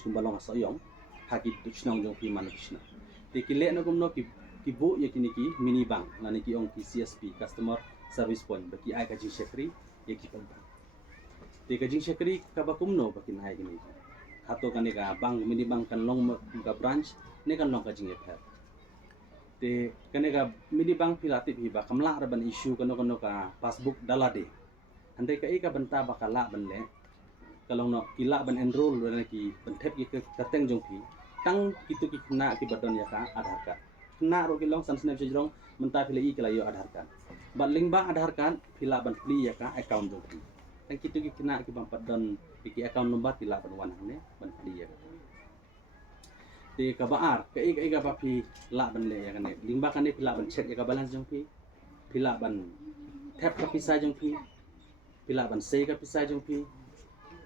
branch kumbalong asoyong hagi tuchnong jong pi manukishna te kile no kumno ki bu ye kini ki mini bank nani ki ong ki CSP customer service point baki ai ka jing shekri ye ki pan te ka jing shekri ka ba kumno baki nai kini khato kane ka bank mini bank kan long ka branch ne kan long ka jing ye te kane ka mini bank pilati bi ba kamla ban issue kano ka passbook dalade andai ka ika banta bakala banle kalau no kila ban enroll wala ki ban thep ki kateng jong pi tang kitu ki kena ki badon ya ka Aadhaar card kena ro ki long san snap jong menta pile i kala yo Aadhaar card bat ling ba Aadhaar card pila ban pli ya ka account jong pi tang kitu ki kena ki ban padon ki account number pila ban wan ne ban pli ya te ka baar ka ika ba pi la ban le ya kane ling ba kane pila ban check ya ka balance jong pi pila ban thep ka pisa jong pi pila ban sei ka pisa jong pi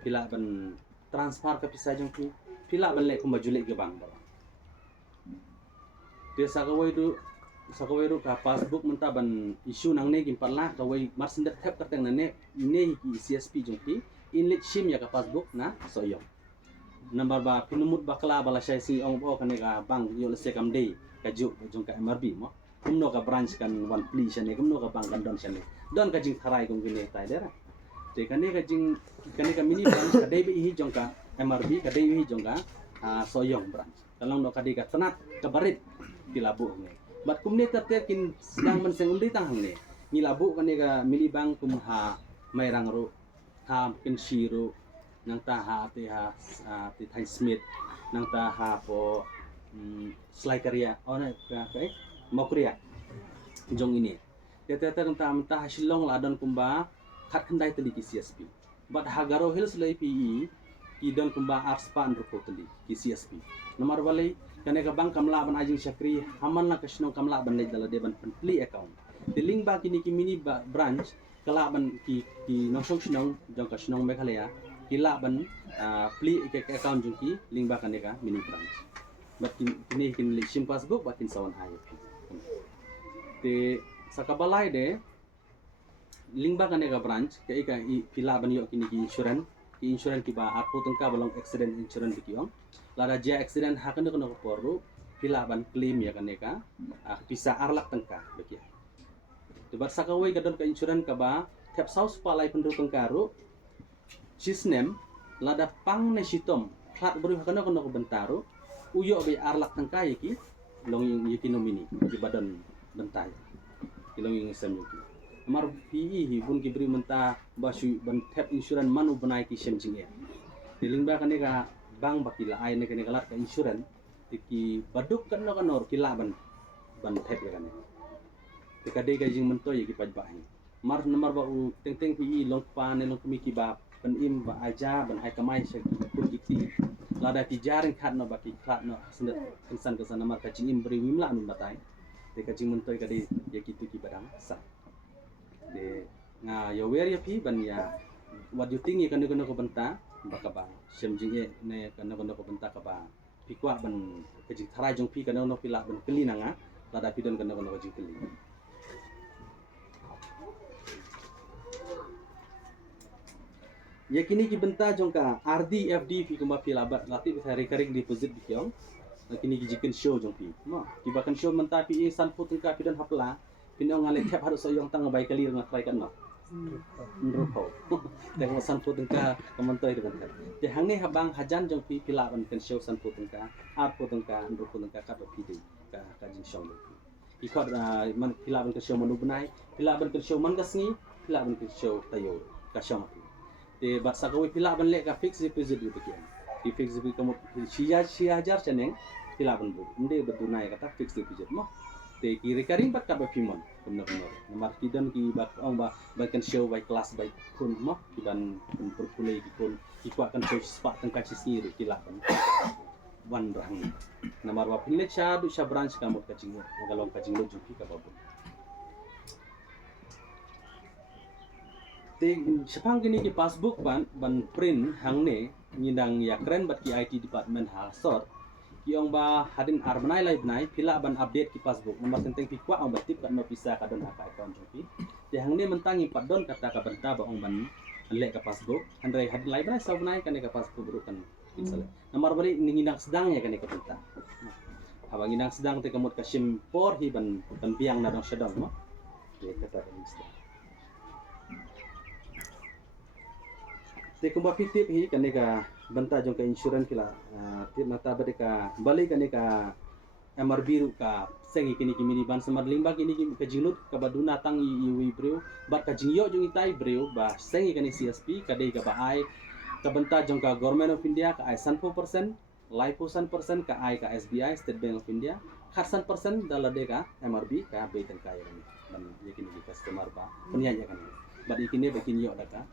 pila ban transfer ka pisa jong pi pila ban le kuma jule ke bang bang te sakawai du ka passbook menta ban issue nang ne gim parla kawai marsin dat thep ka teng ne ki CSP jong pi inlet sim ya ka passbook na soyo number ba pinumut bakla bala sai si ong bo kane ka bang yo le sekam day ka ju jong ka MRB mo kumno ka branch kan one please ne kumno ka bang kan don sane don ka jing tharai kum gine tai dera te kane ka mini branch ka dei bi hi jong ka MRB ka dei hi jong ka soyong branch kalong no ka dei ka tanat ka barit di labu ne bat kumne ta te kin sedang men seng undi tang ne ni labu kane ka mini bank kum ha mai rang ro ha kin shiro nang ta ha te Thai Smith nang ta ha po slai karya ona ka kai mokria jong ini te nang ta hasilong ladon kumba khat khandai tali ki CSP but hagaro hills lai PE ki don kumba arspan rupo tali ki CSP nomor balai kane ka bang kamla ban ajing syakri haman la kasnong kamla ban lai dala de ban pli account the link ba kini ki mini branch kala ban ki nosong snong jong ka snong meghalaya kila ban pli account jong ki link ba kane ka mini branch but kini sim passbook batin sawan ayo te sakabalai de lingba kane ka branch ke ika pila ban yo kini ki insurance ki ba apu tengka balong accident insurance bikiong lada ja accident hakan ko poru pila ban claim ya kane ka bisa arlak tengka beki to bar sakawai gadon ka insurance ka ba tep saus palai pendu tengka ru sisnem lada pang ne sitom plat beri hakan ko bentaru uyo be arlak tengka yaki long yaki nomini ki badan bentai kilong yung sem yuki mar PE hi bun ki bri menta basu ban tap insurance manu banai ki sem jing ya tiling ba kane ka bang bakila ai ne kane kalat ka insurance ki baduk kan no kanor kila ban tap ya kane te ka de ga jing mento ki paj ba hi mar nomor ba u teng PE long pa ne long kumi ki ba ban im ba aja ban hai kamai se pun ki ti lada ki jaring khat no ba ki khat no sendet insan ke sana mar ka jing im bri wimla nun batai te ka jing mento ka de ya kitu ki barang sa de nga yo wer ya pi ban ya what you think kan ko benta baka ba sem jing ne kan ko benta ka ba pi kwa ban ka jing thara jong pi kan no pila ban keli na nga lada pi don kan ko jing keli ya kini ki benta jong ka RD FD pi kuma pila ba lati bisa recurring deposit bikyong kini ki jikin show jong pi mo ki ba kan show menta pi san put ka pi don hapla pinong ngale tap harus soyong tang bay kalir nga try kan no nrupo te mo san put ka kamantoy de kan te hangne habang hajan jong pi pila ban kan show san put ka ap put ka nrupo ka ka pi de ka jing show de ki khot man pila ban kan show manu banai pila ban kan show man gasngi pila ban kan show tayo ka show te bat sakawi pila ban le ka fix deposit du kian ki fix deposit kamu 6000 chaneng pila ban bu inde bedunai kata fix deposit mo te ki recurring bat ka ba pimon benar nomor tidon ki bat ong ba kan show by class by kun mo ki ban perpulai ki kun ki kwa kan show spot tang ka sisir ki la ban wan rang nomor ba pinle cha du sha branch ka mot ka jing galong ka jing lo jupi ka ba te sepang kini ki passbook ban print hangne nyindang ya keren bat ki IT department ha sort ki ong ba hadin armanai live nai pila ban update ki passbook nomor tenteng pi kwa ong batip ka no pisa ka don ka account jopi te hangne mentangi padon kata ka benta ba ong ban le ka passbook handai hadin live nai saw nai kan ka passbook ru kan Misalnya, nomor balik ninginang sedang ya kan ikut habang inang sedang te kamot ka simpor hi ban biang na dong sedang mo. Ye kata mesti. Te kumba pitip hi kan ka banta jong ka insurance kila tip mata bade ka balik kan ka MRB ru ka sengi kini kimi ban samar limba kini kimi ka jinut ka baduna tang i breu bat ka jingyo jong itai breu ba sengi kan CSP ka dei ka ba ai ka banta jong ka government of India ka ai 100% Life 100% ka ai ka SBI State Bank of India 100% dala de ka MRB ka baitan kaya ni dan yakin ni customer ba punya ya kan bat ikini bakin yo da ka